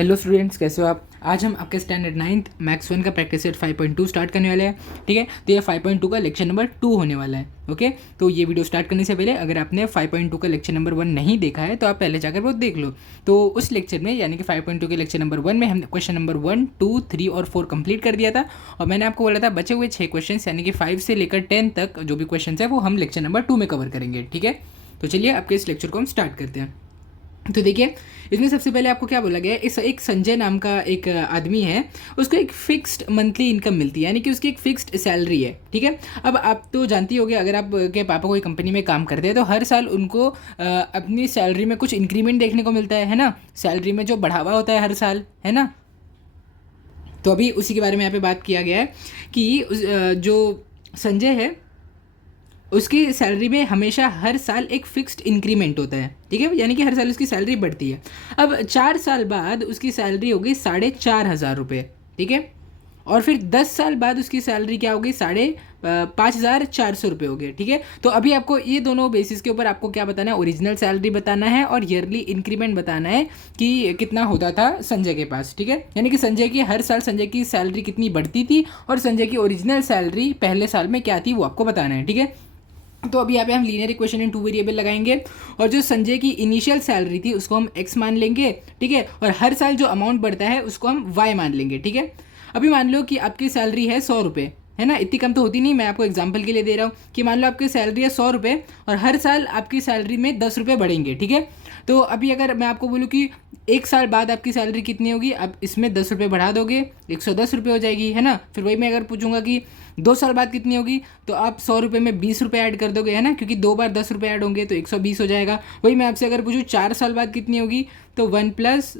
Hello students, कैसे हो आप। आज हम आपके स्टैंडर्ड 9th मैथ्स 1 का प्रैक्टिस सेट 5.2 स्टार्ट करने वाले हैं। ठीक है, तो ये 5.2 का लेक्चर नंबर 2 होने वाला है। ओके, तो ये वीडियो स्टार्ट करने से पहले अगर आपने 5.2 का लेक्चर नंबर 1 नहीं देखा है तो आप पहले जाकर वो देख लो। तो उस लेक्चर में यानी कि 5.2 के लेक्चर नंबर 1 में हमने क्वेश्चन नंबर 1, 2, 3 और 4 कंप्लीट कर दिया था। और मैंने आपको बोला था बचे हुए 6 क्वेश्चन यानी कि 5 से लेकर 10 तक जो भी क्वेश्चन है वो हम लेक्चर नंबर 2 में कवर करेंगे। ठीक है, तो चलिए आपके इस लेक्चर को हम स्टार्ट करते हैं। तो देखिए, इसमें सबसे पहले आपको क्या बोला गया है, इस एक संजय नाम का एक आदमी है, उसको एक फिक्स्ड मंथली इनकम मिलती है, यानी कि उसकी एक फिक्स्ड सैलरी है। ठीक है, अब आप तो जानती होगी, अगर आप के पापा कोई कंपनी में काम करते हैं तो हर साल उनको अपनी सैलरी में कुछ इंक्रीमेंट देखने को मिलता है ना। सैलरी में जो बढ़ावा होता है हर साल, है ना। तो अभी उसी के बारे में यहाँ पे बात किया गया है कि जो संजय है उसकी सैलरी में हमेशा हर साल एक फिक्स्ड इंक्रीमेंट होता है। ठीक है, यानी कि हर साल उसकी सैलरी बढ़ती है। अब 4 साल बाद उसकी सैलरी होगी 4,500 रुपये। ठीक है, और फिर 10 साल बाद उसकी सैलरी क्या होगी, 5,400 रुपये हो गए। ठीक है, तो अभी आपको ये दोनों बेसिस के ऊपर आपको क्या बताना है, ओरिजिनल सैलरी बताना है और ईयरली इंक्रीमेंट बताना है कि कितना होता था संजय के पास। ठीक है, यानी कि संजय की हर साल संजय की सैलरी कितनी बढ़ती थी और संजय की ओरिजिनल सैलरी पहले साल में क्या थी वो आपको बताना है। ठीक है, तो अभी यहाँ पे हम लीनियर इक्वेशन इन 2 वेरिएबल लगाएंगे और जो संजय की इनिशियल सैलरी थी उसको हम x मान लेंगे। ठीक है, और हर साल जो अमाउंट बढ़ता है उसको हम y मान लेंगे। ठीक है, अभी मान लो कि आपकी सैलरी है 100 रुपये, है ना। इतनी कम तो होती नहीं, मैं आपको एग्जांपल के लिए दे रहा हूँ कि मान लो आपकी सैलरी है 100 रुपये और हर साल आपकी सैलरी में 10 रुपये बढ़ेंगे। ठीक है, तो अभी अगर मैं आपको बोलूँ कि 1 साल बाद आपकी सैलरी कितनी होगी, अब इसमें 10 रुपये बढ़ा दोगे 110 रुपये हो जाएगी, है ना। फिर वही मैं अगर पूछूंगा कि 2 साल बाद कितनी होगी, तो आप 100 रुपये में 20 रुपये ऐड कर दोगे, है ना, क्योंकि 2 बार 10 रुपये ऐड होंगे तो 120 हो जाएगा। वही मैं आपसे अगर पूछूँ 4 साल बाद कितनी होगी, तो 1 +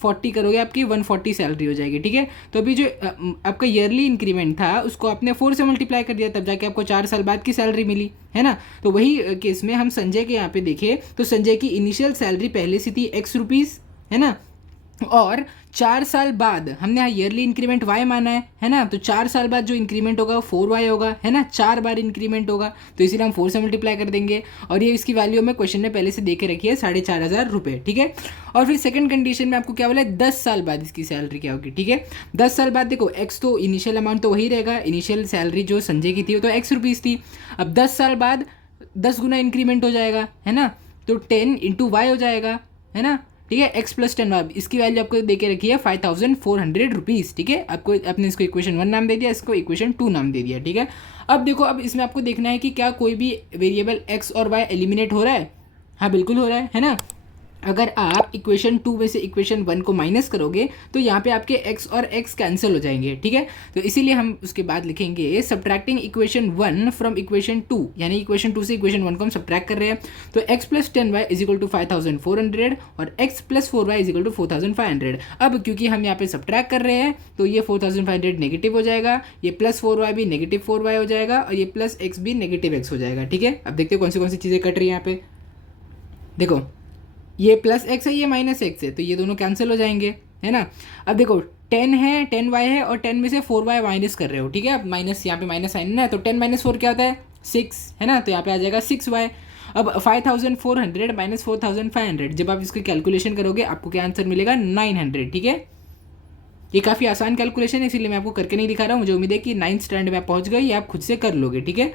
40 करोगे, आपकी 140 सैलरी हो जाएगी। ठीक है, तो अभी जो आपका ईयरली इंक्रीमेंट था उसको आपने 4 से मल्टीप्लाई कर दिया, तब जाके आपको 4 साल बाद की सैलरी मिली, है ना। तो वही केस में हम संजय के यहाँ पे देखें तो संजय की इनिशियल सैलरी पहले से थी x रुपीज़, है ना, और 4 साल बाद हमने यहाँ ईयरली इंक्रीमेंट y माना है ना। तो 4 साल बाद जो इंक्रीमेंट होगा वो 4y होगा, है ना, 4 बार इंक्रीमेंट होगा, तो इसीलिए हम 4 से मल्टीप्लाई कर देंगे। और ये इसकी वैल्यू में क्वेश्चन ने पहले से दे के रखी है 4,500 रुपये। ठीक है, और फिर सेकंड कंडीशन में आपको क्या बोला है, 10 साल बाद इसकी सैलरी क्या होगी। ठीक है, 10 साल बाद देखो x तो इनिशियल अमाउंट तो वही रहेगा, इनिशियल सैलरी जो संजय की थी वो तो x रुपीज़ थी। अब 10 साल बाद 10 गुना इंक्रीमेंट हो जाएगा, है ना, तो 10 × y हो जाएगा, है ना। ठीक है, x + 10y, इसकी वैल्यू आपको दे के रखी है 5,400 रुपीज़। ठीक है, आपको आपने इसको इक्वेशन 1 नाम दे दिया, इसको इक्वेशन 2 नाम दे दिया। ठीक है, अब देखो, अब इसमें आपको देखना है कि क्या कोई भी वेरिएबल x और y एलिमिनेट हो रहा है। हाँ, बिल्कुल हो रहा है ना। अगर आप इक्वेशन 2 में से इक्वेशन 1 को माइनस करोगे तो यहाँ पे आपके x और x कैंसिल हो जाएंगे। ठीक है, तो इसीलिए हम उसके बाद लिखेंगे सब्ट्रैक्टिंग इक्वेशन 1 फ्रॉम इक्वेशन 2, यानी इक्वेशन 2 से इक्वेशन 1 को हम सब्ट्रैक्ट कर रहे हैं। तो x + 10y = 5,400 और x + 4y = 4,500। अब क्योंकि हम यहाँ पे सब्ट्रैक्ट कर रहे हैं तो ये 4,500 नेगेटिव हो जाएगा, ये +4y भी नेगेटिव 4y हो जाएगा और ये +x भी नेगेटिव x हो जाएगा। ठीक है, अब देखते हैं कौन सी चीज़ें कट रही है यहाँ पे। देखो, ये +x है, ये -x है, तो ये दोनों कैंसिल हो जाएंगे, है ना। अब देखो 10 है, 10y है और 10 में से 4y माइनस कर रहे हो। ठीक है, अब माइनस, यहाँ पे माइनस साइन है, तो 10 - 4 क्या होता है, 6, है ना, तो यहाँ पे आ जाएगा 6y। अब 5,400 - 4,500, जब आप इसकी कैलकुलेशन करोगे आपको क्या आंसर मिलेगा, 900। ठीक है, ये काफ़ी आसान कैलकुलेशन है, इसीलिए मैं आपको करके नहीं दिखा रहा हूँ। मुझे उम्मीद है कि 9th स्टैंडर्ड में आप पहुँच गए, ये आप खुद से कर लोगे। ठीक है,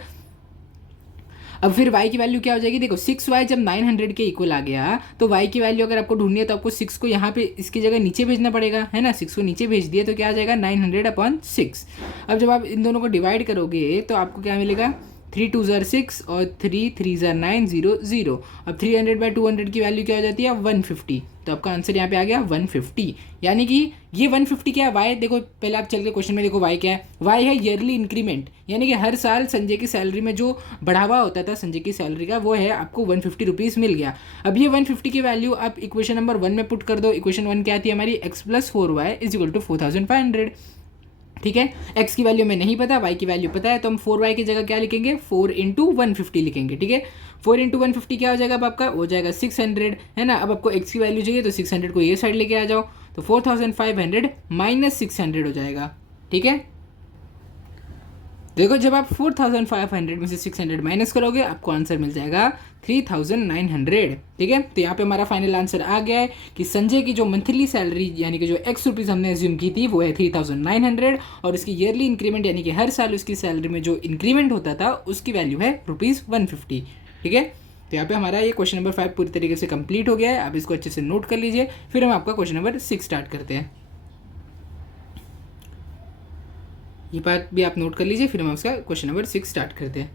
अब फिर y की वैल्यू क्या हो जाएगी, देखो 6y जब 900 के इक्वल आ गया तो y की वैल्यू अगर आपको ढूंढनी है तो आपको 6 को यहाँ पे इसकी जगह नीचे भेजना पड़ेगा, है ना। 6 को नीचे भेज दिए तो क्या आ जाएगा, 900/6। अब जब आप इन दोनों को डिवाइड करोगे तो आपको क्या मिलेगा, 3 × 2 = 6 और 3 × 3 = 9, 0 0। अब 300/200 की वैल्यू क्या हो जाती है, 150। तो आपका आंसर यहाँ पे आ गया 150, यानी कि ये 150 क्या है, y देखो, पहले आप चल के क्वेश्चन में देखो y क्या है, y है ईयरली इंक्रीमेंट, यानी कि हर साल संजय की सैलरी में जो बढ़ावा होता था संजय की सैलरी का वो है आपको 150 रुपीज़ मिल गया। अब ये 150 की वैल्यू आप इक्वेशन नंबर 1 में पुट कर दो। इक्वेशन 1 क्या थी हमारी, x + 4y = 4,500। ठीक है, x की वैल्यू हमें नहीं पता, y की वैल्यू पता है, तो हम 4y की जगह क्या लिखेंगे, 4 × 150 लिखेंगे। ठीक है, 4 × 150 क्या हो जाएगा, अब आपका हो जाएगा 600, है ना। अब आपको x की वैल्यू चाहिए तो 600 को ये साइड लेके आ जाओ, तो 4,500 - 600 हो जाएगा। ठीक है, देखो जब आप 4500 में से 600 माइनस करोगे आपको आंसर मिल जाएगा 3900। ठीक है, तो यहाँ पे हमारा फाइनल आंसर आ गया है कि संजय की जो मंथली सैलरी यानी कि जो एक्स रुपीज़ हमने एज्यूम की थी वो है 3900 और उसकी ईयरली इंक्रीमेंट यानी कि हर साल उसकी सैलरी में जो इंक्रीमेंट होता था उसकी वैल्यू है ₹150। ठीक है, तो यहाँ पे हमारा ये क्वेश्चन नंबर 5 पूरी तरीके से कंप्लीट हो गया है। आप इसको अच्छे से नोट कर लीजिए, फिर हम आपका क्वेश्चन नंबर 6 स्टार्ट करते हैं। ये बात भी आप नोट कर लीजिए, फिर हम उसका क्वेश्चन नंबर 6 स्टार्ट करते हैं।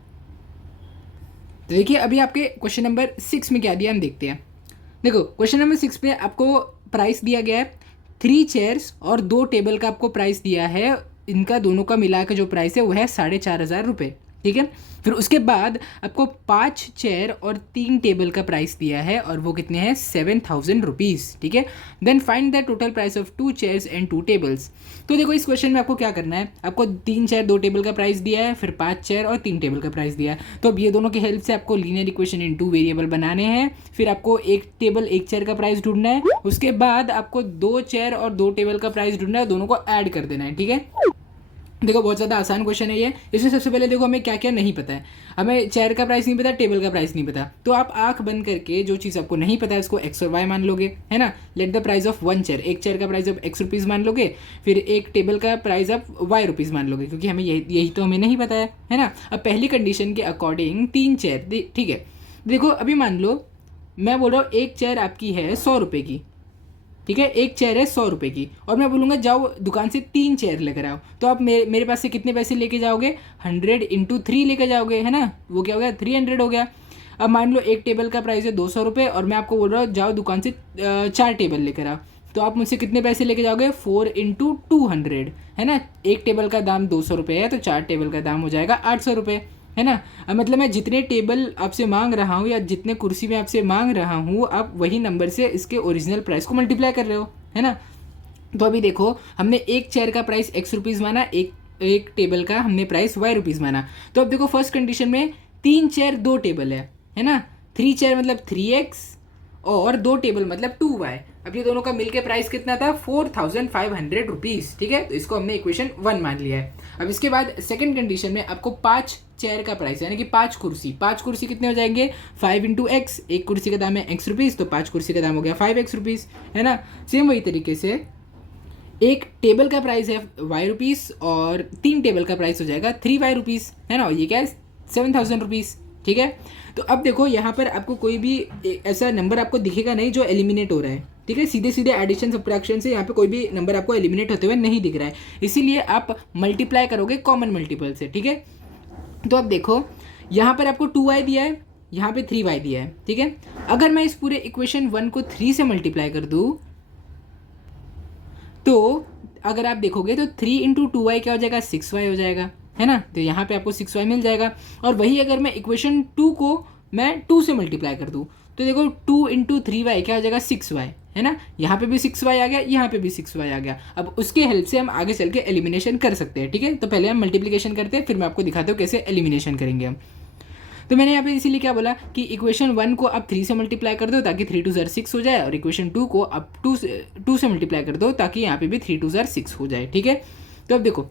तो देखिए अभी आपके क्वेश्चन नंबर 6 में क्या दिया हम देखते हैं। देखो क्वेश्चन नंबर 6 पे आपको प्राइस दिया गया है 3 चेयर्स और 2 टेबल का आपको प्राइस दिया है। इनका दोनों का मिला के जो प्राइस है वो है 4500 रुपये। ठीक है, फिर उसके बाद आपको 5 चेयर और 3 टेबल का प्राइस दिया है और वो कितने हैं 7000 रुपीज़। ठीक है, then find the total price of 2 chairs and 2 tables. तो देखो इस क्वेश्चन में आपको क्या करना है, आपको 3 चेयर 2 टेबल का प्राइस दिया है, फिर 5 चेयर और 3 टेबल का प्राइस दिया है। तो अब ये दोनों की हेल्प से आपको लीनियर इक्वेशन इन 2 वेरिएबल बनाने हैं। फिर आपको 1 टेबल 1 चेयर का प्राइस ढूंढना है, उसके बाद आपको 2 चेयर और 2 टेबल का प्राइस ढूंढना है, दोनों को ऐड कर देना है। ठीक है, देखो बहुत ज़्यादा आसान क्वेश्चन है ये। इसमें सबसे पहले देखो हमें क्या क्या नहीं पता है। हमें चेयर का प्राइस नहीं पता, टेबल का प्राइस नहीं पता, तो आप आंख बंद करके जो चीज़ आपको नहीं पता है उसको एक्स और वाई मान लोगे, है ना। Let the price of 1 chair, एक चेयर का प्राइस आप एक्स रुपीज़ मान लोगे, फिर एक टेबल का प्राइस आप वाई रुपीज़ मान लोगे, क्योंकि हमें यही तो हमें नहीं पता है ना। अब पहली कंडीशन के अकॉर्डिंग 3 चेयर, ठीक है। देखो अभी मान लो मैं बोल रहा हूँ एक चेयर आपकी है 100 रुपये की। ठीक है, एक चेयर है 100 रुपये की और मैं बोलूँगा जाओ दुकान से 3 चेयर लेकर आओ, तो आप मेरे पास से कितने पैसे लेके जाओगे 100 × 3 लेकर जाओगे, है ना। वो क्या हो गया 300 हो गया। अब मान लो एक टेबल का प्राइस है 200 रुपये और मैं आपको बोल रहा हूँ जाओ दुकान से 4 टेबल लेकर आओ, तो आप मुझसे कितने पैसे लेके जाओगे 4 × 200, है ना। एक टेबल का दाम 200 रुपये है तो 4 टेबल का दाम हो जाएगा 800 रुपये, है ना। अब मतलब मैं जितने टेबल आपसे मांग रहा हूँ या जितने कुर्सी में आपसे मांग रहा हूँ आप वही नंबर से इसके ओरिजिनल प्राइस को मल्टीप्लाई कर रहे हो, है ना। तो अभी देखो हमने एक चेयर का प्राइस एक्स रुपीज़ माना, एक टेबल का हमने प्राइस वाई रुपीज़ माना। तो अब देखो फर्स्ट कंडीशन में 3 चेयर 2 टेबल है ना। 3 चेयर मतलब 3x और 2 टेबल मतलब 2y। अब ये दोनों का मिलके प्राइस कितना था 4500 रुपीज़। ठीक है, तो इसको हमने इक्वेशन 1 मान लिया है। अब इसके बाद सेकंड कंडीशन में आपको 5 चेयर का प्राइस यानी कि 5 कुर्सी कितने हो जाएंगे 5 × x। एक कुर्सी का दाम है x रुपीज़ तो 5 कुर्सी का दाम हो गया 5x रुपीज़, है ना। सेम वही तरीके से एक टेबल का प्राइस है y रुपीज़ और 3 टेबल का प्राइस हो जाएगा 3y रुपीज़, है ना। ये क्या है 7000 रुपीज़। ठीक है, तो अब देखो यहाँ पर आपको कोई भी ऐसा नंबर आपको दिखेगा नहीं जो एलिमिनेट हो रहा है। ठीक है, सीधे सीधे एडिशन सब्ट्रैक्शन से यहाँ पे कोई भी नंबर आपको एलिमिनेट होते हुए नहीं दिख रहा है, इसीलिए आप मल्टीप्लाई करोगे कॉमन मल्टीपल से। ठीक है, तो अब देखो यहाँ पर आपको 2y दिया है, यहाँ पे 3y दिया है। ठीक है, अगर मैं इस पूरे इक्वेशन 1 को 3 से मल्टीप्लाई कर दूँ तो अगर आप देखोगे तो 3 × 2y क्या हो जाएगा 6y हो जाएगा, है ना। तो यहाँ पे आपको 6y मिल जाएगा। और वही अगर मैं इक्वेशन 2 को मैं 2 से मल्टीप्लाई कर दूँ तो देखो 2 × 3y क्या हो जाएगा 6y, है ना। यहाँ पे भी 6y आ गया, यहाँ पे भी 6y आ गया। अब उसके हेल्प से हम आगे चल के एलिमिनेशन कर सकते हैं। ठीक है, तो पहले हम मल्टीप्लिकेशन करते हैं फिर मैं आपको दिखाता हूँ कैसे एलिमिनेशन करेंगे हम। तो मैंने यहाँ पे इसीलिए क्या बोला कि इक्वेशन 1 को आप 3 से मल्टीप्लाई कर दो ताकि 3 × 2 = 6 हो जाए और इक्वेशन 2 को आप 2 से मल्टीप्लाई कर दो ताकि यहाँ पे भी 3 × 2 = 6 हो जाए। ठीक है, तो अब देखो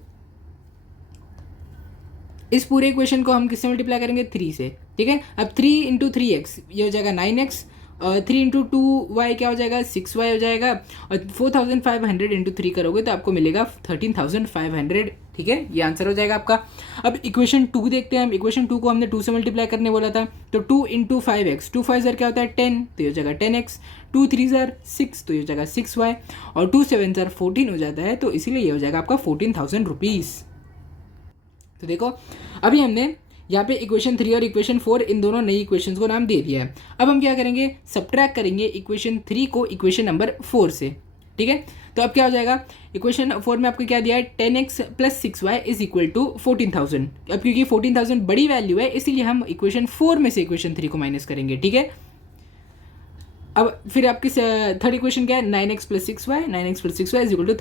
इस पूरे इक्वेशन को हम किससे मल्टीप्लाई करेंगे 3 से। ठीक है, अब 3 × 3x ये हो जाएगा 9x और 3 × 2y क्या हो जाएगा 6y हो जाएगा और 4500 × 3 करोगे तो आपको मिलेगा 13500। ठीक है, ये आंसर हो जाएगा आपका। अब इक्वेशन 2 देखते हैं हम। इक्वेशन 2 को हमने 2 से मल्टीप्लाई करने बोला था तो 2 × 5x 2 × 5 क्या होता है 10 तो ये हो जाएगा 10x। 2 × 3 = 6 तो ये हो जाएगा 6y और 2 × 7 = 14 हो जाता है, तो इसीलिए ये हो जाएगा आपका 14000 रुपीज़। तो देखो अभी हमने यहाँ पे इक्वेशन 3 और इक्वेशन 4 इन दोनों नई इक्वेशंस को नाम दे दिया है। अब हम क्या करेंगे सब्ट्रैक्ट करेंगे इक्वेशन 3 को इक्वेशन नंबर 4 से। ठीक है, तो अब क्या हो जाएगा इक्वेशन 4 में आपको क्या दिया है 10x + 6y = 14000। अब क्योंकि 14000 बड़ी वैल्यू है इसीलिए हम इक्वेशन 4 में से इक्वेशन 3 को माइनस करेंगे। ठीक है, अब फिर आपकी थर्ड इक्वेशन क्या है 9x + 6y =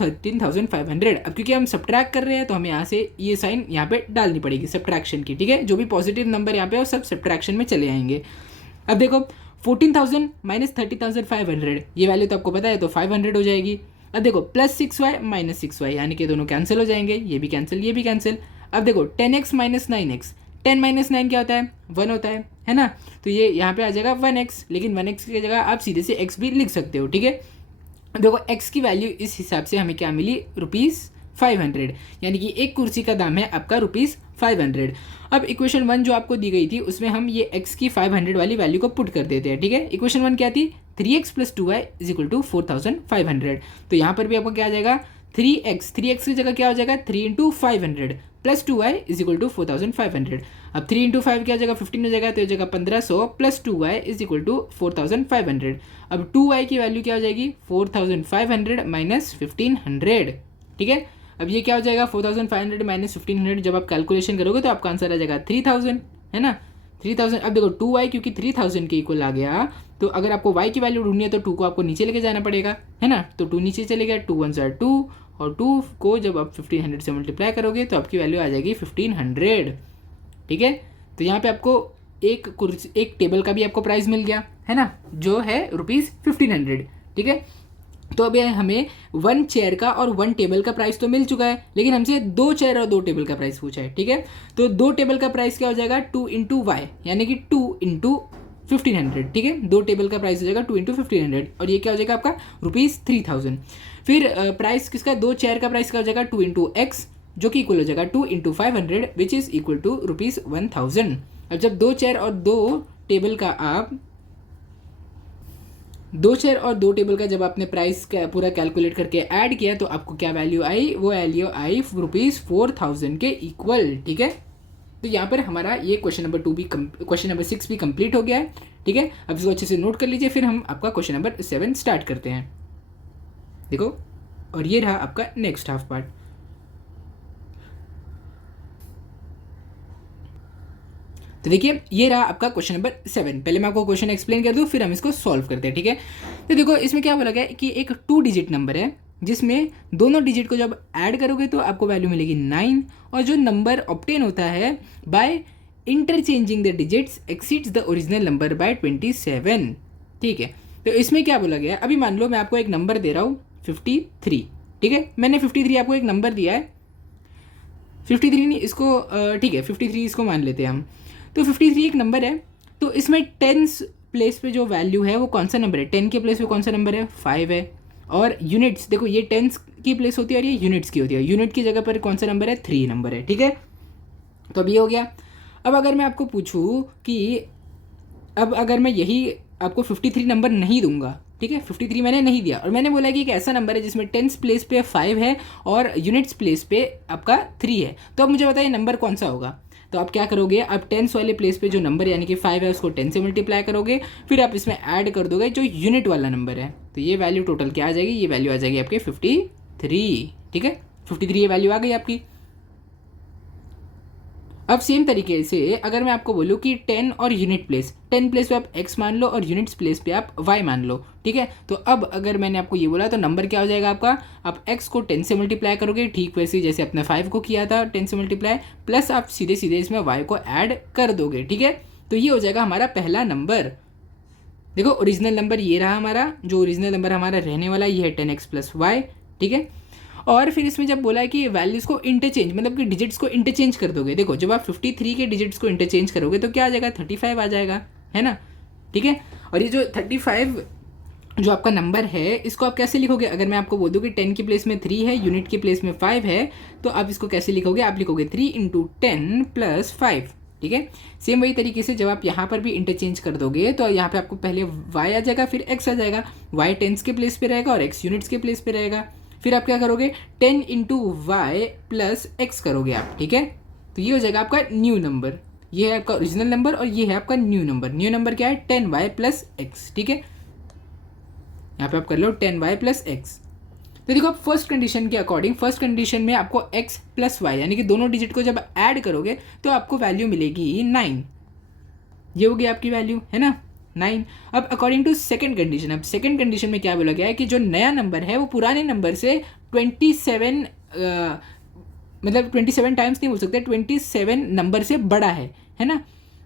13500। अब क्योंकि हम सब्ट्रैक्ट कर रहे हैं तो हमें यहाँ से ये साइन यहाँ पे डालनी पड़ेगी सब्ट्रैक्शन की। ठीक है, जो भी पॉजिटिव नंबर यहाँ पे वो सब सब्ट्रैक्शन में चले आएंगे। अब देखो 14000 - 30500 ये वैल्यू तो आपको पता है तो 500 हो जाएगी। अब देखो +6y - 6y यानी कि दोनों कैंसिल हो जाएंगे, ये भी कैंसिल ये भी कैंसिल। अब देखो 10x माइनस 9x, 10 माइनस 9 क्या होता है, 1 होता है ना। तो ये यहाँ पे आ जाएगा 1x, लेकिन 1x की जगह आप सीधे से x भी लिख सकते हो, ठीक है। देखो x की वैल्यू इस हिसाब से हमें क्या मिली, ₹500, यानी कि एक कुर्सी का दाम है आपका ₹500। अब इक्वेशन 1 जो आपको दी गई थी उसमें हम ये x की 500 वाली वैल्यू को पुट कर देते हैं, ठीक है। इक्वेशन 1 क्या थी, 3x + 2y = 4500। तो यहाँ पर भी आपको क्या आ जाएगा, 3x की जगह क्या हो जाएगा, 3 × 500 + 2y = 4500। अब 3 × 5 क्या हो जाएगा, 15 हो जाएगा, तो हो जाएगा 1500 + 2y = 4500। अब 2y की वैल्यू क्या हो जाएगी, 4500 - 1500, ठीक है। अब ये क्या हो जाएगा, 4500 - 1500, जब आप कैलकुलेशन करोगे तो आपका आंसर आ जाएगा 3000, है ना, 3000। अब देखो 2y क्योंकि 3000 के इक्वल आ गया, तो अगर आपको y की वैल्यू ढूंढनी है तो 2 को आपको नीचे लेके जाना पड़ेगा, है ना। तो 2 नीचे चले गया, 2 1 = 2, और 2 को जब आप 1500 से मल्टीप्लाई करोगे तो आपकी वैल्यू आ जाएगी 1500, ठीक है। तो यहाँ पे आपको एक टेबल का भी आपको प्राइस मिल गया, है ना, जो है ₹1500, ठीक है। तो अभी हमें 1 चेयर का और 1 टेबल का प्राइस तो मिल चुका है, लेकिन हमसे 2 चेयर और 2 टेबल का प्राइस पूछा है, ठीक है। तो 2 टेबल का प्राइस क्या हो जाएगा, 2 × y, यानी कि 2 × 1500, ठीक है। 2 टेबल का प्राइस हो जाएगा 2 × 1500, और ये क्या हो जाएगा आपका ₹3000। फिर प्राइस किसका, 2 चेयर का प्राइस क्या हो जाएगा, 2 × x, जो कि इक्वल हो जाएगा 2 × 500 विच इज़ इक्वल टू ₹1000। अब जब 2 चेयर और 2 टेबल का जब आपने प्राइस का पूरा कैलकुलेट करके ऐड किया तो आपको क्या वैल्यू आई, वो वैल्यू आई ₹4000 के इक्वल, ठीक है। तो यहाँ पर हमारा ये क्वेश्चन नंबर 6 भी कंप्लीट हो गया है, ठीक है। अब इसको अच्छे से नोट कर लीजिए, फिर हम आपका क्वेश्चन नंबर 7 स्टार्ट करते हैं। देखो, और ये रहा आपका नेक्स्ट हाफ पार्ट। तो देखिए ये रहा आपका क्वेश्चन नंबर 7। पहले मैं आपको क्वेश्चन एक्सप्लेन कर दूं, फिर हम इसको सॉल्व करते हैं, ठीक है। तो देखो इसमें क्या बोला गया है कि एक 2 डिजिट नंबर है जिसमें दोनों डिजिट को जब ऐड करोगे तो आपको वैल्यू मिलेगी 9, और जो नंबर ऑब्टेन होता है by interchanging the digits exceeds the original number by 27, ठीक है। तो इसमें क्या बोला गया है, अभी मान लो मैं आपको एक नंबर दे रहा हूँ 53, ठीक है। मैंने 53 आपको एक नंबर दिया है, 53 नहीं, इसको ठीक है 53 इसको मान लेते हैं हम। तो 53 एक नंबर है, तो इसमें टेंस प्लेस पे जो वैल्यू है वो कौन सा नंबर है, 10 के प्लेस पे कौन सा नंबर है, 5 है। और यूनिट्स देखो, ये टेंस की प्लेस होती है और ये यूनिट्स की होती है, यूनिट की जगह पर कौन सा नंबर है, 3 नंबर है, ठीक है। तो अब ये हो गया। अब अगर मैं आपको पूछूँ कि अब अगर मैं यही आपको 53 नंबर नहीं दूंगा, ठीक है, 53 मैंने नहीं दिया, और मैंने बोला कि एक ऐसा नंबर है जिसमें टेंस प्लेस पे 5 है और यूनिट्स प्लेस पे आपका 3 है, तो अब मुझे बताइए नंबर कौन सा होगा। तो आप क्या करोगे, आप टेंस वाले प्लेस पे जो नंबर यानी कि 5 है उसको 10 से मल्टीप्लाई करोगे, फिर आप इसमें ऐड कर दोगे जो यूनिट वाला नंबर है, तो ये वैल्यू टोटल क्या आ जाएगी, ये वैल्यू आ जाएगी आपके 53, ठीक है। 53 ये वैल्यू आ गई आपकी। अब सेम तरीके से अगर मैं आपको बोलूँ कि 10 और यूनिट प्लेस, 10 प्लेस पे आप x मान लो और यूनिट्स प्लेस पे आप y मान लो, ठीक है। तो अब अगर मैंने आपको ये बोला तो नंबर क्या हो जाएगा आपका, आप x को 10 से मल्टीप्लाई करोगे, ठीक वैसे जैसे अपने 5 को किया था 10 से मल्टीप्लाई, प्लस आप सीधे सीधे इसमें y को ऐड कर दोगे, ठीक है। तो ये हो जाएगा हमारा पहला नंबर। देखो ओरिजिनल नंबर ये रहा हमारा, जो ओरिजिनल नंबर हमारा रहने वाला ये है 10x + y, ठीक है। और फिर इसमें जब बोला है कि वैल्यूज़ को इंटरचेंज, मतलब कि डिजिट्स को इंटरचेंज कर दोगे, देखो जब आप 53 के डिजिट्स को इंटरचेंज करोगे तो क्या आ जाएगा, 35 आ जाएगा, है ना, ठीक है। और ये जो 35 जो आपका नंबर है इसको आप कैसे लिखोगे, अगर मैं आपको बोल दूँ कि 10 की प्लेस में 3 है, यूनिट की प्लेस में 5 है, तो आप इसको कैसे लिखोगे, आप लिखोगे 3 × 10 + 5, ठीक है। सेम वही तरीके से जब आप यहाँ पर भी इंटरचेंज कर दोगे तो यहाँ पे आपको पहले y आ जाएगा, फिर x आ जाएगा, y टेंस के प्लेस पे रहेगा और x यूनिट्स के प्लेस पे रहेगा। फिर आप क्या करोगे, 10 × y + x करोगे आप, ठीक है। तो ये हो जाएगा आपका न्यू नंबर, ये है आपका ओरिजिनल नंबर और ये है आपका न्यू नंबर। न्यू नंबर क्या है, 10y + x, ठीक है। यहाँ पे आप कर लो 10y + x। तो देखो आप फर्स्ट कंडीशन के अकॉर्डिंग, फर्स्ट कंडीशन में आपको x + y यानी कि दोनों डिजिट को जब ऐड करोगे तो आपको वैल्यू मिलेगी 9, ये हो गई आपकी वैल्यू, है ना, 9। अब अकॉर्डिंग टू सेकंड कंडीशन, अब सेकंड कंडीशन में क्या बोला गया है कि जो नया नंबर है वो पुराने नंबर से 27 मतलब 27 टाइम्स नहीं बोल सकते, 27 नंबर से बड़ा है ना।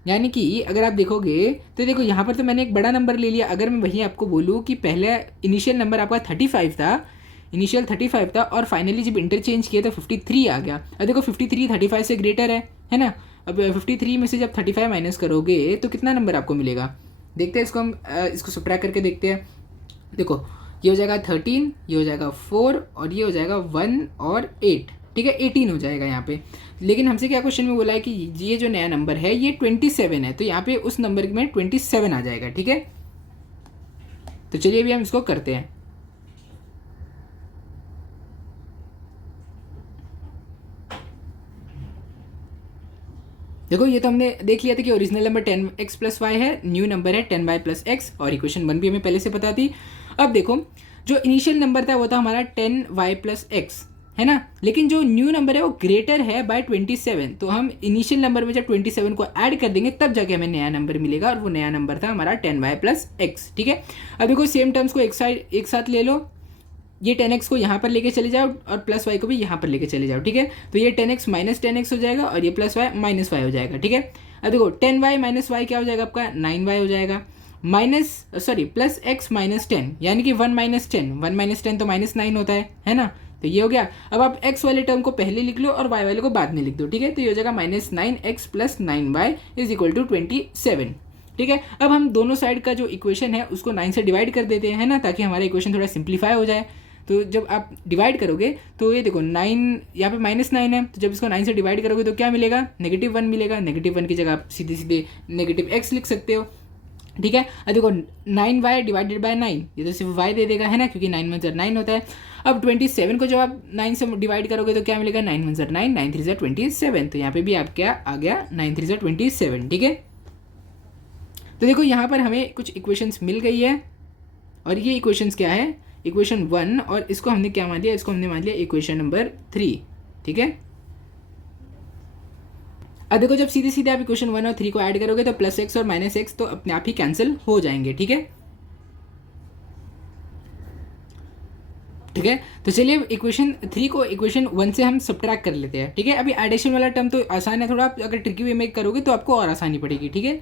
यानी कि अगर आप देखोगे तो देखो यहाँ पर तो मैंने एक बड़ा नंबर ले लिया, अगर मैं वहीं आपको बोलूँ कि पहले इनिशियल नंबर आपका 35 था, इनिशियल 35 था और फाइनली जब इंटरचेंज किया तो 53 आ गया। अब देखो 53 35 से ग्रेटर है ना। अब 53 में से जब 35 माइनस करोगे तो कितना नंबर आपको मिलेगा, देखते हैं इसको हम इसको सब्ट्रैक्ट करके देखते हैं। देखो ये हो जाएगा 13, ये हो जाएगा 4 और ये हो जाएगा 1 और 8, ठीक है 18 हो जाएगा यहाँ पे। लेकिन हमसे क्या क्वेश्चन में बोला है कि ये जो नया नंबर है ये 27 है, तो यहाँ पे उस नंबर में 27 आ जाएगा, ठीक है। तो चलिए अभी हम इसको करते हैं। देखो ये तो हमने देख लिया था कि original number 10x plus Y है, न्यू नंबर है 10y प्लस एक्स, और इक्वेशन 1 भी हमें पहले से पता थी। अब देखो जो इनिशियल नंबर था वो था हमारा 10y प्लस एक्स, है ना। लेकिन जो न्यू नंबर है वो ग्रेटर है बाय 27, तो हम इनिशियल नंबर में जब 27 को ऐड कर देंगे तब जाके हमें नया नंबर मिलेगा, और वो नया नंबर था हमारा 10y प्लस एक्स, ठीक है। अब देखो सेम टर्म्स को एक साथ ले लो, ये 10x को यहाँ पर लेके चले जाओ और प्लस वाई को भी यहाँ पर लेके चले जाओ, ठीक है। तो ये 10x माइनस 10x हो जाएगा और ये प्लस वाई माइनस वाई हो जाएगा, ठीक है। अब देखो 10y माइनस वाई क्या हो जाएगा आपका 9y हो जाएगा, प्लस x माइनस 10 यानी कि 1 माइनस 10 तो माइनस 9 होता है ना। तो ये हो गया। अब आप x वाले टर्म को पहले लिख लो और y वाले को बाद में लिख दो, ठीक है। तो ये हो जाएगा -9x plus 9y is equal to 27, ठीक है। अब हम दोनों साइड का जो इक्वेशन है उसको 9 से डिवाइड कर देते हैं ना, ताकि हमारा इक्वेशन थोड़ा सिंप्लीफाई हो जाए। तो जब आप डिवाइड करोगे तो ये देखो 9 यहाँ पे -9 है, तो जब इसको 9 से डिवाइड करोगे तो क्या मिलेगा, -1 मिलेगा। -1 की जगह आप सीधे सीधे -x लिख सकते हो, ठीक है। अब देखो 9y डिवाइडेड बाय 9, ये तो सिर्फ y दे देगा, है ना, क्योंकि 9 1 9 होता है। अब 27 को जब आप 9 से डिवाइड करोगे तो क्या मिलेगा, 9 1 9, 9 3 27, तो यहाँ पे भी आप क्या आ गया 9 3 27, ठीक है। तो देखो यहाँ पर हमें कुछ इक्वेशंस मिल गई है, और ये इक्वेशंस क्या है, इक्वेशन 1, और इसको हमने क्या मान लिया, इसको हमने मान लिया इक्वेशन नंबर 3, ठीक है। अब देखो जब सीधे सीधे आप इक्वेशन 1 और 3 को ऐड करोगे तो प्लस एक्स और माइनस एक्स तो अपने आप ही कैंसिल हो जाएंगे, ठीक है। ठीक है, तो चलिए इक्वेशन 3 को इक्वेशन 1 से हम सब्ट्रैक्ट कर लेते हैं, ठीक है। अभी एडिशन वाला टर्म तो आसान है थोड़ा, आप अगर ट्रिकी वे में करोगे तो आपको और आसानी पड़ेगी, ठीक है।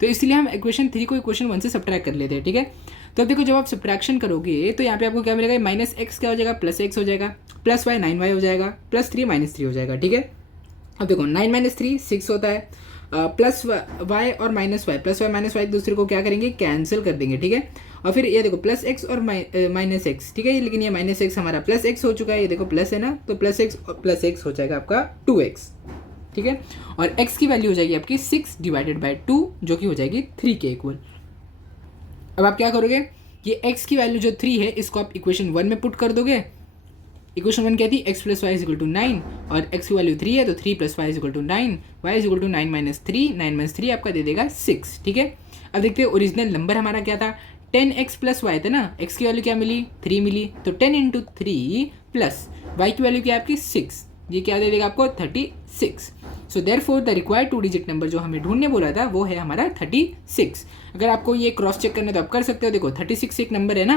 तो इसलिए हम इक्वेशन 3 को इक्वेशन 1 से सब्ट्रैक्ट कर लेते हैं, ठीक है। तो अब देखो जब आप सब्ट्रैक्शन करोगे तो यहाँ पे आपको क्या मिलेगा, माइनस एक्स क्या हो जाएगा, प्लस एक्स हो जाएगा, प्लस वाई 9y हो जाएगा, प्लस 3 माइनस 3 हो जाएगा, ठीक है। अब देखो 9 माइनस 3 6 होता है, प्लस वाई और minus Y, plus Y minus Y दूसरे को क्या करेंगे, कैंसिल कर देंगे, ठीक है। और फिर ये देखो प्लस एक्स और माइनस एक्स, ठीक है, लेकिन ये माइनस एक्स हमारा प्लस एक्स हो चुका है, ये देखो प्लस है ना, तो प्लस एक्स हो जाएगा आपका 2x, ठीक है। और x की वैल्यू हो जाएगी आपकी 6 डिवाइडेड बाई 2, जो कि हो जाएगी 3 के इक्वल। अब आप क्या करोगे, ये x की वैल्यू जो 3 है इसको आप इक्वेशन 1 में पुट कर दोगे। इक्वेशन 1 कहती है x plus Y is equal to 9, और x की वैल्यू 3 है तो 3 plus Y is equal to 9, Y is equal to 9 minus 3, 9 minus 3 आपका दे देगा 6, ठीक है। अब देखते हैं ओरिजिनल नंबर हमारा क्या था, 10x प्लस वाई था ना, x की वैल्यू क्या मिली 3 मिली, तो 10 इंटू 3 प्लस y की वैल्यू क्या है आपकी 6, ये क्या दे देगा आपको 36। So therefore the required 2 digit number जो हमें ढूंढने बोला था वो है हमारा 36। अगर आपको ये क्रॉस चेक करना है तो आप कर सकते हो, देखो 36 एक नंबर है ना,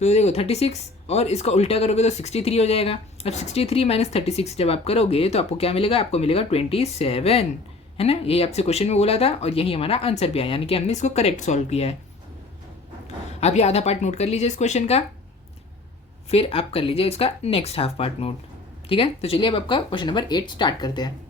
तो देखो 36 और इसका उल्टा करोगे तो 63 हो जाएगा। अब 63 माइनस 36 जब आप करोगे तो आपको क्या मिलेगा, आपको मिलेगा 27, है ना। ये आपसे क्वेश्चन में बोला था और यही हमारा आंसर भी आया, यानी कि हमने इसको करेक्ट सॉल्व किया है। आप ये आधा पार्ट नोट कर लीजिए इस क्वेश्चन का, फिर आप कर लीजिए इसका नेक्स्ट हाफ पार्ट नोट, ठीक है। तो चलिए अब आपका क्वेश्चन नंबर 8 स्टार्ट करते हैं।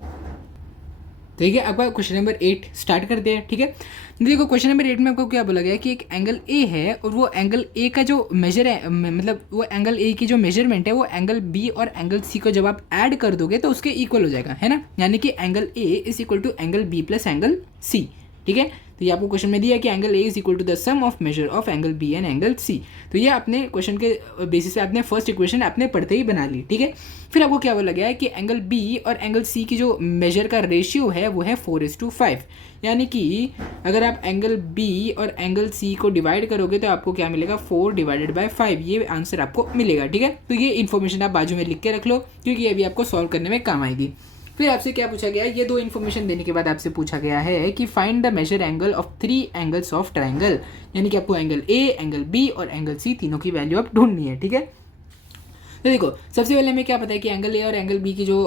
ठीक है, आपका क्वेश्चन नंबर 8 स्टार्ट करते हैं, ठीक है। देखो क्वेश्चन नंबर 8 में आपको क्या बोला गया है कि एक एंगल ए है और वो एंगल ए का जो मेजर है, मतलब वो एंगल ए की जो मेजरमेंट है वो एंगल बी और एंगल सी को जब आप ऐड कर दोगे तो उसके इक्वल हो जाएगा, है ना। यानी कि angle A is equal to angle B plus angle C, ठीक है। तो ये आपको क्वेश्चन में दिया है कि angle A is equal to the sum of measure of angle B and angle C. तो ये आपने क्वेश्चन के बेसिस पे आपने फर्स्ट इक्वेशन आपने पढ़ते ही बना ली, ठीक है। फिर आपको क्या बोला गया है कि एंगल बी और एंगल सी की जो मेजर का रेशियो है वो है 4:5, यानी कि अगर आप एंगल बी और एंगल सी को डिवाइड करोगे तो आपको क्या मिलेगा 4 डिवाइडेड बाई 5, ये आंसर आपको मिलेगा, ठीक है। तो ये इन्फॉर्मेशन आप बाजू में लिख के रख लो क्योंकि ये भी आपको सॉल्व करने में काम आएगी। फिर आपसे क्या पूछा गया है, ये दो इन्फॉर्मेशन देने के बाद आपसे पूछा गया है कि find the measure angle of 3 angles of triangle, यानी कि आपको एंगल ए, एंगल बी और एंगल सी तीनों की वैल्यू आप ढूंढनी है, ठीक है। तो देखो सबसे पहले हमें क्या पता है कि एंगल ए और एंगल बी की जो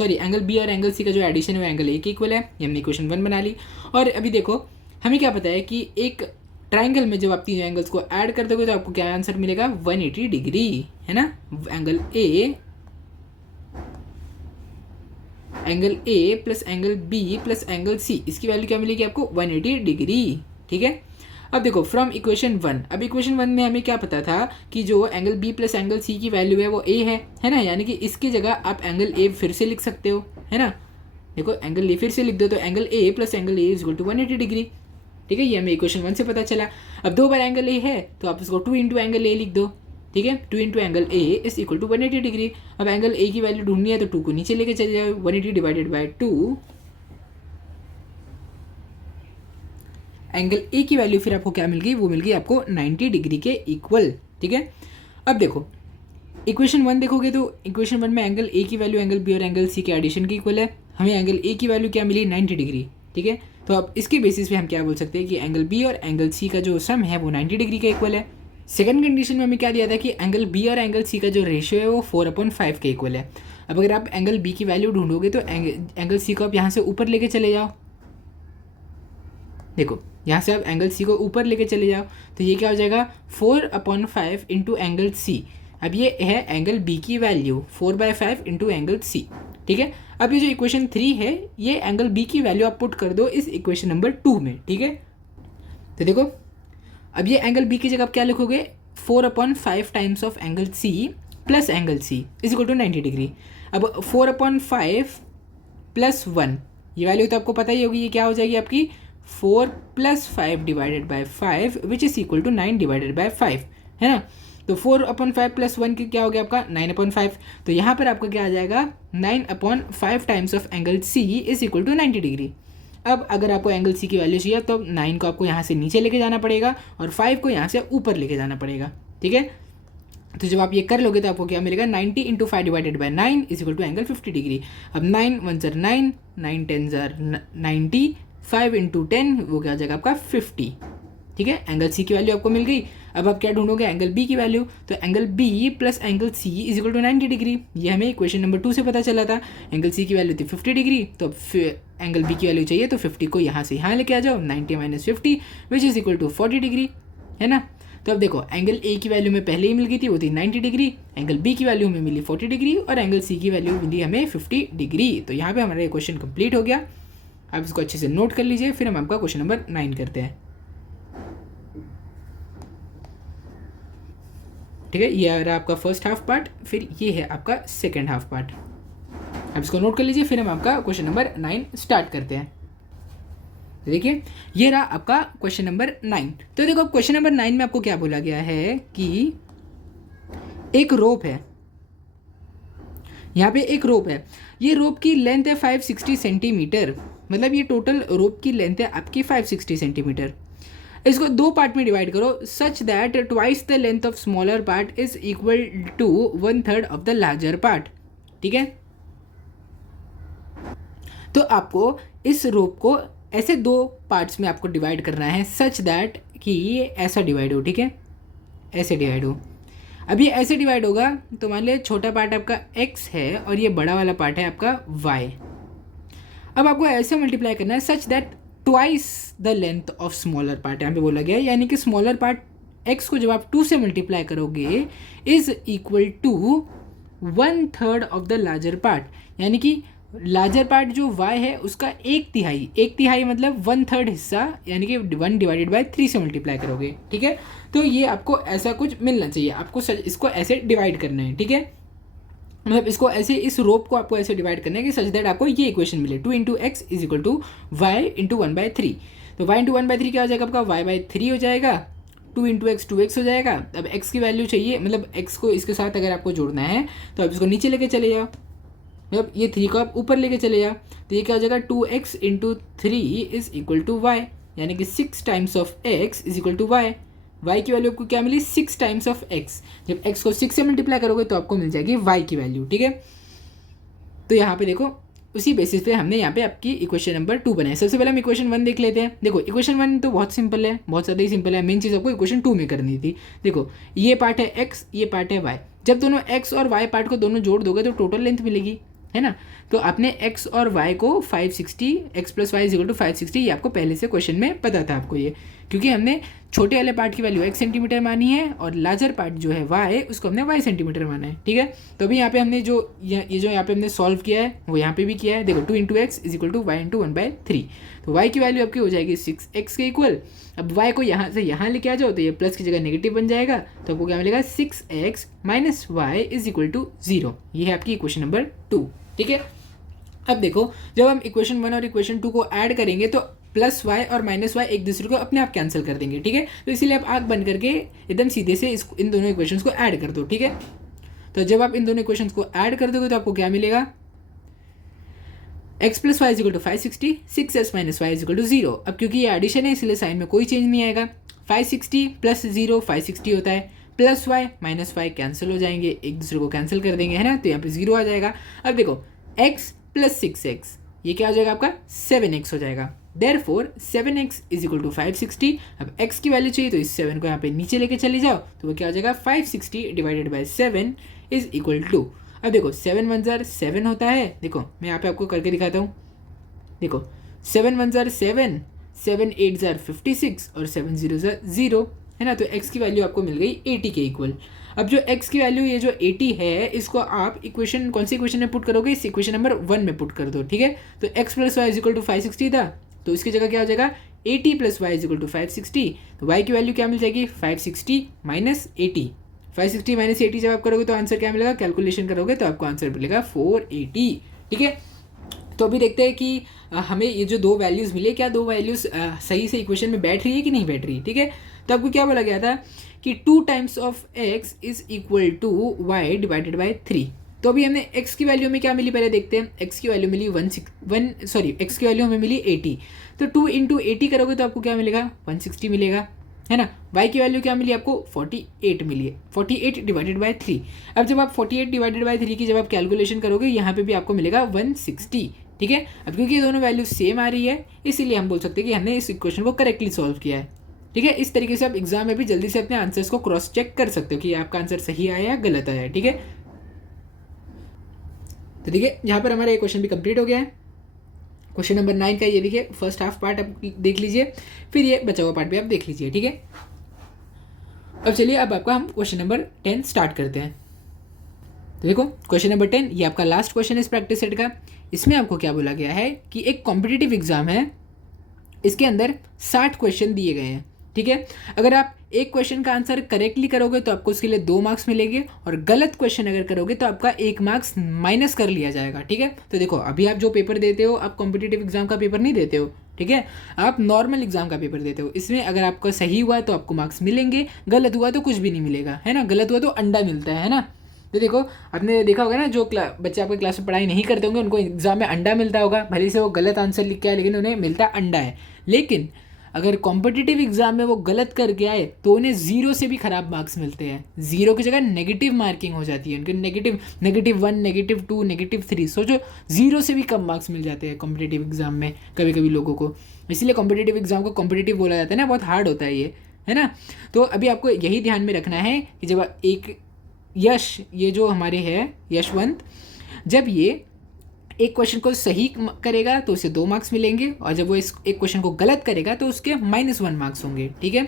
एंगल बी और एंगल सी का जो एडिशन है वो एंगल ए के इक्वल है, ये हमने इक्वेशन 1 बना ली। और अभी देखो हमें क्या पता है कि एक ट्राइंगल में जब आप तीनों एंगल्स को ऐड कर दोगे तो आपको क्या आंसर मिलेगा 180 डिग्री, है ना। Angle A plus angle B plus angle C, इसकी वैल्यू क्या मिलेगी आपको 180 डिग्री, ठीक है। अब देखो फ्रॉम इक्वेशन 1, अब इक्वेशन 1 में हमें क्या पता था कि जो angle B plus angle C की वैल्यू है वो ए है ना, यानी कि इसकी जगह आप एंगल ए फिर से लिख सकते हो, है ना। देखो एंगल ए फिर से लिख दो तो angle A plus angle A is equal to 180 degree, ठीक है। ये हमें इक्वेशन 1 से पता चला। अब 2 बार एंगल ए है तो आप इसको 2 इंटू एंगल ए लिख दो, ठीक है। 2 into angle A is equal to 180 degree. अब एंगल ए की वैल्यू ढूंढनी है तो 2 को नीचे लेके चले जाओ, 180 डिवाइडेड बाय 2, एंगल ए की वैल्यू फिर आपको क्या मिल गई, वो मिल गई आपको 90 डिग्री के इक्वल, ठीक है। अब देखो इक्वेशन 1 देखोगे तो इक्वेशन 1 में एंगल ए की वैल्यू एंगल बी और एंगल सी के एडिशन के इक्वल है, हमें एंगल ए की वैल्यू क्या मिली 90 डिग्री, ठीक है। तो अब इसके बेसिस पे हम क्या बोल सकते हैं कि एंगल बी और एंगल सी का जो सम है वो 90 डिग्री का इक्वल है। सेकंड कंडीशन में हमें क्या दिया था कि एंगल बी और एंगल सी का जो रेशियो है वो 4/5 के इक्वल है। अब अगर आप एंगल बी की वैल्यू ढूंढोगे तो एंगल सी को आप यहाँ से ऊपर लेके चले जाओ, देखो यहाँ से आप एंगल सी को ऊपर लेके चले जाओ तो ये क्या हो जाएगा 4/5 इंटू एंगल सी। अब ये है एंगल बी की वैल्यू 4/5 इंटू एंगल सी, ठीक है। अब ये जो इक्वेशन 3 है ये एंगल बी की वैल्यू आप पुट कर दो इस इक्वेशन नंबर 2 में, ठीक है। तो देखो अब ये एंगल बी की जगह आप क्या लिखोगे 4/5 times of angle C plus angle C is equal to 90 degree. अब 4/5 प्लस 1 ये वैल्यू तो आपको पता ही होगी, ये क्या हो जाएगी आपकी 4 + 5 divided by 5 which is equal to 9 divided by 5, है ना। तो 4/5 प्लस 1 की क्या हो गया आपका 9/5। तो यहाँ पर आपका क्या आ जाएगा 9/5 times of angle C is equal to 90 degree. अब अगर आपको एंगल सी की वैल्यू चाहिए तो 9 को आपको यहाँ से नीचे लेके जाना पड़ेगा और 5 को यहाँ से ऊपर लेके जाना पड़ेगा, ठीक है। तो जब आप ये कर लोगे तो आपको क्या मिलेगा 90 into 5 divided by 9 is equal to angle 50 degree. अब 9 1 ज़र 9, 9 10 ज़र 90, 5 इंटू 10 वो क्या हो जाएगा आपका 50, ठीक है। एंगल सी की वैल्यू आपको मिल गई। अब आप क्या ढूंढोगे एंगल बी की वैल्यू, तो angle B plus angle C is equal to 90 degree, ये हमें इक्वेशन नंबर 2 से पता चला था। एंगल सी की वैल्यू थी 50 डिग्री, तो अब एंगल बी की वैल्यू चाहिए तो 50 को यहाँ से यहाँ लेके आ जाओ, 90 - 50 which is equal to 40 degree, है ना। तो अब देखो एंगल ए की वैल्यू में पहले ही मिल गई थी, वो थी 90 डिग्री, एंगल बी की वैल्यू हमें मिली 40 डिग्री और एंगल सी की वैल्यू मिली हमें 50 डिग्री। तो यहाँ पे हमारा क्वेश्चन कंप्लीट हो गया। आप इसको अच्छे से नोट कर लीजिए, फिर हम आपका क्वेश्चन नंबर 9 करते हैं, ठीक है। ये रहा आपका फर्स्ट हाफ पार्ट, फिर ये है आपका सेकेंड हाफ पार्ट। आप इसको नोट कर लीजिए, फिर हम आपका क्वेश्चन नंबर 9 स्टार्ट करते हैं। तो देखिए ये रहा आपका क्वेश्चन नंबर 9। तो देखो क्वेश्चन नंबर 9 में आपको क्या बोला गया है कि एक रोप है, यहाँ पे एक रोप है, ये रोप की लेंथ है 560 सेंटीमीटर, मतलब ये टोटल रोप की लेंथ है आपकी 560 सेंटीमीटर। इसको 2 पार्ट में डिवाइड करो such that twice the length of smaller part is equal to 1/3 of the larger part, ठीक है। तो आपको इस रोप को ऐसे 2 पार्ट्स में आपको डिवाइड करना है सच दैट कि ये ऐसा डिवाइड हो, ठीक है, ऐसे डिवाइड हो। अब ये ऐसे डिवाइड होगा तो मान लिया छोटा पार्ट आपका x है और ये बड़ा वाला पार्ट है आपका y। अब आपको ऐसे मल्टीप्लाई करना है सच that twice the length of smaller part, यहाँ पे बोला गया है, यानी कि स्मॉलर पार्ट x को जब आप 2 से मल्टीप्लाई करोगे is equal to 1/3 of the larger part, यानी कि लार्जर पार्ट जो y है उसका 1/3 मतलब 1/3 हिस्सा, यानी कि 1 डिवाइडेड बाय 3 से मल्टीप्लाई करोगे, ठीक है। तो ये आपको ऐसा कुछ मिलना चाहिए, आपको इसको ऐसे डिवाइड करना है, ठीक है। मतलब इसको ऐसे, इस रोप को आपको ऐसे डिवाइड करना है कि सच दैट आपको ये इक्वेशन मिले 2 × x is equal to y × 1/3। तो y × 1/3 क्या हो जाएगा आपका y/3 हो जाएगा, 2 × x 2x हो जाएगा। अब x की वैल्यू चाहिए, मतलब x को इसके साथ अगर आपको जोड़ना है तो आप इसको नीचे लेके चले जाओ, मतलब ये 3 को आप ऊपर लेके चले जाओ, तो ये क्या हो जाएगा 2x × 3 is equal to y, यानी कि 6 times of x is equal to y। y की वैल्यू आपको क्या मिली 6 टाइम्स ऑफ x, जब x को 6 से मल्टीप्लाई करोगे तो आपको मिल जाएगी y की वैल्यू, ठीक है। तो यहाँ पे देखो उसी बेसिस पे हमने यहाँ पे आपकी इक्वेशन नंबर 2 बनाई। सबसे पहले हम इक्वेशन 1 देख लेते हैं। देखो इक्वेशन 1 तो बहुत सिंपल है, बहुत ज़्यादा ही सिंपल है, मेन चीज़ आपको इक्वेशन 2 में करनी थी। देखो ये पार्ट है x, ये पार्ट है y, जब दोनों x और y पार्ट को दोनों जोड़ दोगे तो टोटल लेंथ मिलेगी, है ना। तो आपने x और y को 560 x plus Y is equal to 560 ये आपको पहले से क्वेश्चन में पता था आपको ये, क्योंकि हमने छोटे वाले पार्ट की वैल्यू x सेंटीमीटर मानी है और लार्जर पार्ट जो है y उसको हमने y सेंटीमीटर माना है, ठीक है। तो अभी यहाँ पे हमने ये जो यहाँ पे हमने सॉल्व किया है वो यहाँ पे भी किया है। देखो 2 into X is equal to Y into 1/3, तो y की वैल्यू आपकी हो जाएगी 6x के इक्वल। अब y को यहाँ से यहाँ लेके आ जाओ तो ये प्लस की जगह नेगेटिव बन जाएगा, तो आपको क्या मिलेगा 6x minus Y is equal to 0। ये है आपकी इक्वेशन नंबर 2, ठीक है। अब देखो जब हम इक्वेशन 1 और इक्वेशन 2 को ऐड करेंगे तो प्लस वाई और माइनस वाई एक दूसरे को अपने आप कैंसिल कर देंगे, ठीक है। तो इसीलिए आप आँख बंद करके एकदम सीधे से इन दोनों इक्वेशंस को ऐड कर दो, ठीक है। तो जब आप इन दोनों इक्वेशंस को ऐड कर दोगे तो आपको क्या मिलेगा, x plus Y is equal to 560, 6s minus Y is equal to 0। अब क्योंकि ये एडिशन है इसलिए साइन में कोई चेंज नहीं आएगा। 560 प्लस 0 560 होता है, plus Y minus Y cancel हो जाएंगे, एक दूसरे को कैंसिल कर देंगे, है ना। तो यहाँ पे 0 आ जाएगा। अब देखो x प्लस 6x ये क्या हो जाएगा आपका 7x हो जाएगा। Therefore 7x is equal to 560। अब x की वैल्यू चाहिए तो इस 7 को यहाँ पे नीचे लेके चले जाओ तो वो क्या हो जाएगा 560 divided by 7 is equal to, अब देखो 7 1 जार 7 होता है। देखो मैं यहाँ पे आपको करके दिखाता हूँ। देखो 7 1 जार 7, 7 8 जार 56 और 7 0 जार 0, है ना। तो x की वैल्यू आपको मिल गई 80 के इक्वल। अब जो x की वैल्यू ये जो 80 है इसको आप इक्वेशन कौन सी इक्वेशन में पुट करोगे, इस इक्वेशन नंबर 1 में पुट कर दो, ठीक है। तो x plus Y is equal to 560 था तो इसकी जगह क्या हो जाएगा 80 प्लस वाई इजिकल टू 560। तो y की वैल्यू क्या मिल जाएगी 560 माइनस 80। 560 माइनस 80 जब आप करोगे तो आंसर क्या मिलेगा, कैलकुलेशन करोगे तो आपको आंसर मिलेगा 480, ठीक है। तो अभी देखते हैं कि हमें ये जो दो वैल्यूज़ मिले क्या दो वैल्यूज़ सही से इक्वेशन में बैठ रही है कि नहीं बैठ रही, ठीक है। तो आपको क्या बोला गया था कि 2 times of x is equal to y divided by 3। तो अभी हमने x की वैल्यू में क्या मिली पहले देखते हैं। x की वैल्यू मिली x की वैल्यू हमें मिली 80, तो 2 इंटू 80 करोगे तो आपको क्या मिलेगा 160 मिलेगा, है ना। y की वैल्यू क्या मिली आपको 48 मिली है, 48 डिवाइडेड बाई 3। अब जब आप 48 डिवाइडेड बाई 3 की जब आप कैलकुलेशन करोगे यहाँ पे भी आपको मिलेगा 160, ठीक है। अब क्योंकि ये दोनों वैल्यू सेम आ रही है इसीलिए हम बोल सकते हैं कि हमने इस इक्वेशन को करेक्टली सॉल्व किया है, ठीक है। इस तरीके से आप एग्जाम में भी जल्दी से अपने आंसर्स को क्रॉस चेक कर सकते हो कि आपका आंसर सही आया या गलत आया है, ठीक है। तो देखिए यहाँ पर हमारा ये क्वेश्चन भी कंप्लीट हो गया है। क्वेश्चन नंबर 9 का ये देखिए फर्स्ट हाफ पार्ट आप देख लीजिए, फिर ये बचा हुआ पार्ट भी आप देख लीजिए, ठीक है। अब चलिए अब आपका हम क्वेश्चन नंबर 10 स्टार्ट करते हैं। तो देखो क्वेश्चन नंबर 10 ये आपका लास्ट क्वेश्चन है इस प्रैक्टिस सेट का। इसमें आपको क्या बोला गया है कि एक कॉम्पिटिटिव एग्जाम है, इसके अंदर 60 क्वेश्चन दिए गए हैं, ठीक है। अगर आप एक क्वेश्चन का आंसर करेक्टली करोगे तो आपको उसके लिए 2 मार्क्स मिलेंगे और गलत क्वेश्चन अगर करोगे तो आपका 1 मार्क्स माइनस कर लिया जाएगा, ठीक है। तो देखो अभी आप जो पेपर देते हो आप कॉम्पिटिटिव एग्जाम का पेपर नहीं देते हो, ठीक है, आप नॉर्मल एग्जाम का पेपर देते हो। इसमें अगर आपका सही हुआ तो आपको मार्क्स मिलेंगे, गलत हुआ तो कुछ भी नहीं मिलेगा, है ना। गलत हुआ तो अंडा मिलता है ना। तो देखो आपने देखा होगा ना जो बच्चे आपके क्लास में पढ़ाई नहीं करते होंगे उनको एग्जाम में अंडा मिलता होगा, भले से वो गलत आंसर लिख के आए लेकिन उन्हें मिलता अंडा है। लेकिन अगर कॉम्पिटिटिव एग्जाम में वो गलत करके आए तो उन्हें 0 से भी खराब मार्क्स मिलते हैं। 0 की जगह नेगेटिव मार्किंग हो जाती है उनके, -1 -2 -3। सोचो 0 से भी कम मार्क्स मिल जाते हैं कॉम्पिटिटिव एग्जाम में कभी कभी लोगों को। इसलिए कॉम्पिटिटिव एग्जाम को कॉम्पिटिटिव बोला जाता है ना, बहुत हार्ड होता है ये, है ना। तो अभी आपको यही ध्यान में रखना है कि जब एक ये जो हमारे है यशवंत, जब ये एक क्वेश्चन को सही करेगा तो उसे 2 मार्क्स मिलेंगे और जब वो इस एक क्वेश्चन को गलत करेगा तो उसके -1 मार्क्स होंगे, ठीक है।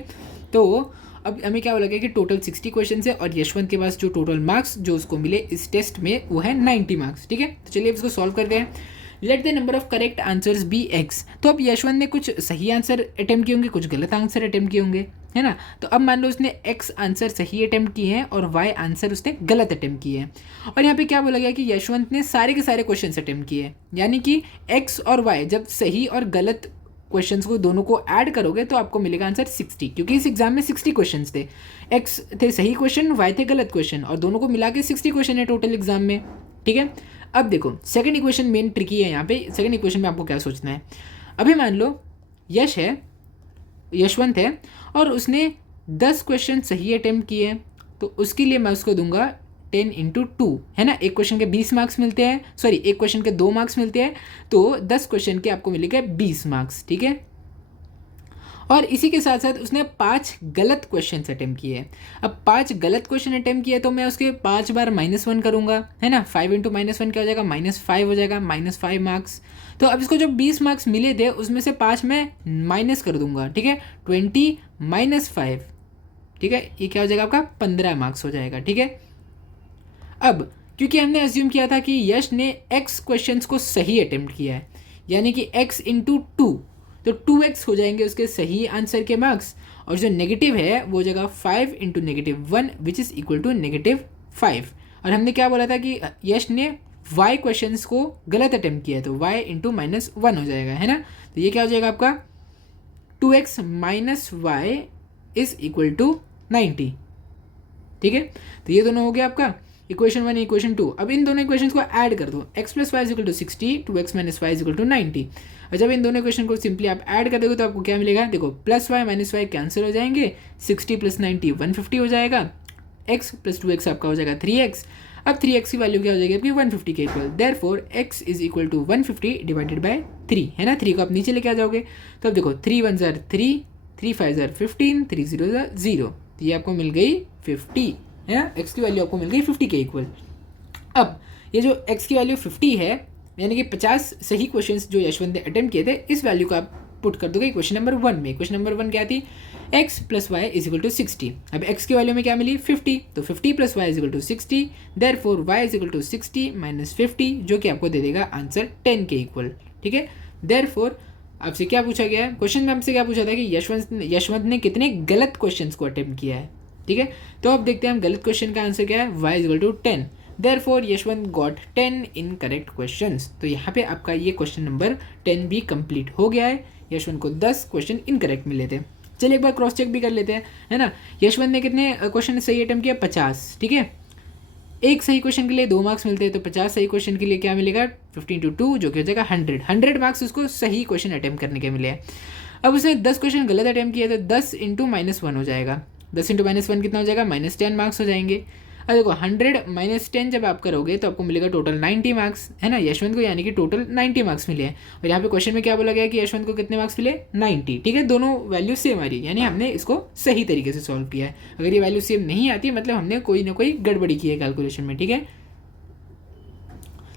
तो अब हमें क्या बोला गया कि टोटल 60 क्वेश्चन है और यशवंत के पास जो टोटल मार्क्स जो उसको मिले इस टेस्ट में वो है 90 मार्क्स, ठीक है। तो चलिए इसको सॉल्व करते हैं। Let the number of correct answers be x। तो अब यशवंत ने कुछ सही आंसर अटेम्प्ट किए होंगे, कुछ गलत आंसर अटेम्प्ट किए होंगे, है ना। तो अब मान लो उसने x आंसर सही अटेम्प्ट किए हैं और y आंसर उसने गलत अटेम्प्ट किए हैं। और यहाँ पे क्या बोला गया कि यशवंत ने सारे के सारे क्वेश्चन अटेम्प्ट किए हैं, यानी कि x और y जब सही और गलत क्वेश्चंस को दोनों को ऐड करोगे तो आपको मिलेगा आंसर 60, क्योंकि इस एग्जाम में 60 क्वेश्चंस थे। x थे सही क्वेश्चन, y थे गलत क्वेश्चन और दोनों को मिला के 60 क्वेश्चन है टोटल एग्जाम में, ठीक है। अब देखो सेकंड इक्वेशन मेन ट्रिकी है यहाँ पे। सेकंड इक्वेशन में आपको क्या सोचना है। अभी मान लो यशवंत है और उसने 10 क्वेश्चन सही अटेम्प्ट किए हैं, तो उसके लिए मैं उसको दूंगा 10 × 2, है ना। एक क्वेश्चन के 20 मार्क्स मिलते हैं, एक क्वेश्चन के 2 मार्क्स मिलते हैं, तो 10 क्वेश्चन के आपको मिलेगा 20 मार्क्स, ठीक है। और इसी के साथ साथ उसने 5 गलत क्वेश्चन अटेम्प्ट किए। अब 5 गलत क्वेश्चन अटेम्प्ट किए तो मैं उसके 5 बार -1 करूँगा, है ना। 5 इंटू -1 क्या हो जाएगा, -5 हो जाएगा, -5 मार्क्स। तो अब इसको जो 20 मार्क्स मिले थे उसमें से 5 मैं माइनस कर दूंगा, ठीक है। 20 - 5, ठीक है, ये क्या हो जाएगा आपका 15 मार्क्स हो जाएगा, ठीक है। अब क्योंकि हमने अज्यूम किया था कि यश ने x क्वेश्चंस को सही अटेम्प्ट किया है, यानी कि x इंटू 2, तो 2x हो जाएंगे उसके सही आंसर के मार्क्स, और जो नेगेटिव है वो हो जाएगा 5 into -1 which is equal to -5। और हमने क्या बोला था कि यश ने y क्वेश्चंस को गलत अटेम्प्ट किया है, तो y इंटू -1 हो जाएगा, है ना। तो ये क्या हो जाएगा आपका 2x - y is equal to 90, ठीक है। तो ये दोनों हो गया आपका इक्वेशन 1 इक्वेशन 2। अब इन दोनों इक्वेशन को ऐड कर दो, x + y = 60, 2x - y = 90। और जब इन दोनों इक्वेशन को सिंपली आप ऐड कर दोगे तो आपको क्या मिलेगा, देखो +y - y कैंसिल हो जाएंगे, 60 + 90 150 हो जाएगा, x + 2x आपका हो जाएगा 3x। अब 3x की वैल्यू क्या हो जाएगी आपकी 150 के equal, therefore x is equal to 150 divided by 3, है ना। 3 को आप नीचे लेके आ जाओगे, तो अब देखो 3 1 ज़ार 3, 3 5 ज़ार 15, 3 0 ज़ार 0, तो ये आपको मिल गई 50, है ना। x की वैल्यू आपको मिल गई 50 के इक्वल। अब ये जो x की वैल्यू 50 है, यानी कि 50 सही क्वेश्चंस जो यशवंत ने अटेम्प्ट किए थे, इस वैल्यू को आप पुट कर दोगे क्वेश्चन नंबर 1 में। क्वेश्चन नंबर 1 क्या थी, x + y = 60। अब x की वैल्यू में क्या मिली 50, तो 50 + y = 60, देयरफॉर y = 60 - 50, जो कि आपको दे देगा आंसर 10 के इक्वल, ठीक है। देयरफॉर आपसे क्या पूछा गया है, क्वेश्चन में आपसे क्या पूछा था कि यशवंत ने कितने गलत क्वेश्चंस को अटेम्प्ट किया है, ठीक है। तो अब देखते हैं हम गलत क्वेश्चन का आंसर क्या है, y = 10, therefore Yashwant got 10 incorrect questions. तो यहाँ पे आपका ये क्वेश्चन नंबर 10 भी कंप्लीट हो गया है। यशवंत को 10 क्वेश्चन इनकरेक्ट मिले थे। चलिए एक बार क्रॉस चेक भी कर लेते हैं, है ना। यशवंत ने कितने क्वेश्चन सही अटेम्प्ट किया, 50, ठीक है। एक सही क्वेश्चन के लिए 2 मार्क्स मिलते हैं, तो 50 सही क्वेश्चन के लिए क्या मिलेगा 15 × 2, जो कि हो जाएगा 100 मार्क्स उसको सही क्वेश्चन अटेम्प्ट करने के मिले हैं। अब उसने 10 क्वेश्चन गलत अटेम्प्ट किया, तो 10 इंटू -1 हो जाएगा, 10 इंटू -1 कितना हो जाएगा, -10 मार्क्स हो जाएंगे। अब देखो 100 - 10 जब आप करोगे तो आपको मिलेगा टोटल 90 मार्क्स, है ना। यशवंत को यानी कि टोटल 90 मार्क्स मिले हैं, और यहाँ पे क्वेश्चन में क्या बोला गया कि यशवंत को कितने मार्क्स मिले 90, ठीक है। दोनों वैल्यू सेम आ रही है, यानी हमने इसको सही तरीके से सॉल्व किया है। अगर ये वैल्यू सेम नहीं आती मतलब हमने कोई ना कोई गड़बड़ी की है कैलकुलेशन में, ठीक है।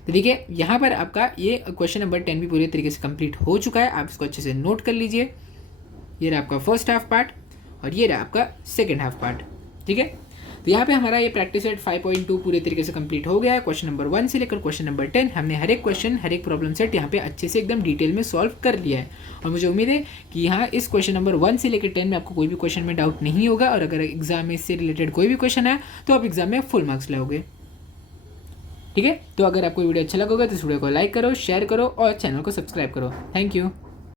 तो देखिए यहाँ पर आपका ये क्वेश्चन नंबर 10 भी पूरे तरीके से कंप्लीट हो चुका है, आप इसको अच्छे से नोट कर लीजिए। ये रहा आपका फर्स्ट हाफ पार्ट और ये रहा आपका सेकेंड हाफ पार्ट, ठीक है। तो यहाँ पे हमारा ये प्रैक्टिस सेट 5.2 पूरे तरीके से कंप्लीट हो गया है। क्वेश्चन नंबर 1 से लेकर क्वेश्चन नंबर 10 हमने हर एक क्वेश्चन हर एक प्रॉब्लम सेट यहाँ पे अच्छे से एकदम डिटेल में सॉल्व कर लिया है, और मुझे उम्मीद है कि यहाँ इस क्वेश्चन नंबर 1 से लेकर 10 में आपको कोई भी क्वेश्चन में डाउट नहीं होगा, और अगर एग्जाम में इससे रिलेटेड कोई भी क्वेश्चन है तो आप एग्जाम में फुल मार्क्स लाओगे, ठीक है। तो अगर आपको वीडियो अच्छा लगा होगा तो इस वीडियो को लाइक करो, शेयर करो और चैनल को सब्सक्राइब करो। Thank you.